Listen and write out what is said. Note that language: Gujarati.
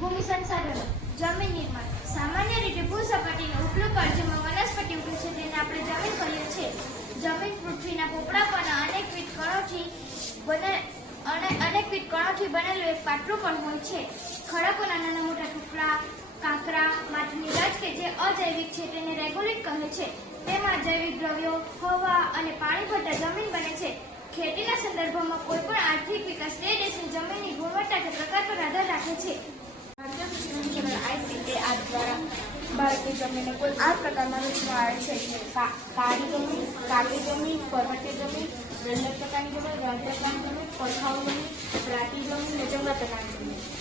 ભૂમિ સંસાધનો જમીન નિર્માણ સામાન્ય રીતે ભૂસપાટીનો ઉપયોગ પર જેમાં વનસ્પતિ ઉગે છે તેને આપણે જમીન કહીએ છીએ. જમીન પૃથ્વીના પોપડા પરના અનેકવિધ કણોથી બનેલું એક પાટલું પણ હોય છે. ખડકોના નાના મોટા ટુકડા, કાંકરા, માટીની રજ કે જે અજૈવિક છે તેને રેગોલિટ કહે છે. તેમાં જૈવિક દ્રવ્યો, હવા અને પાણી ભરતા જમીન બને છે. ખેતીના સંદર્ભમાં કોઈ પણ આર્થિક વિકાસ તે દેશની જમીનની ગુણવત્તા કે પ્રકાર પર આધાર રાખે છે. ભારતીય કૃષિ સંશોધન ICAR દ્વારા ભારતીય જમીનને કુલ 8 પ્રકારમાં વહેંચવામાં આવે છે. કાળી જમીન, કાળી જમીન, પર્વતીય જમીન, દંડક પ્રકારની જમીન, રણપ્રકારની જમીન, પડખાઉ જમીન, રાતી જમીન અને જંગલ પ્રકારની જમીન.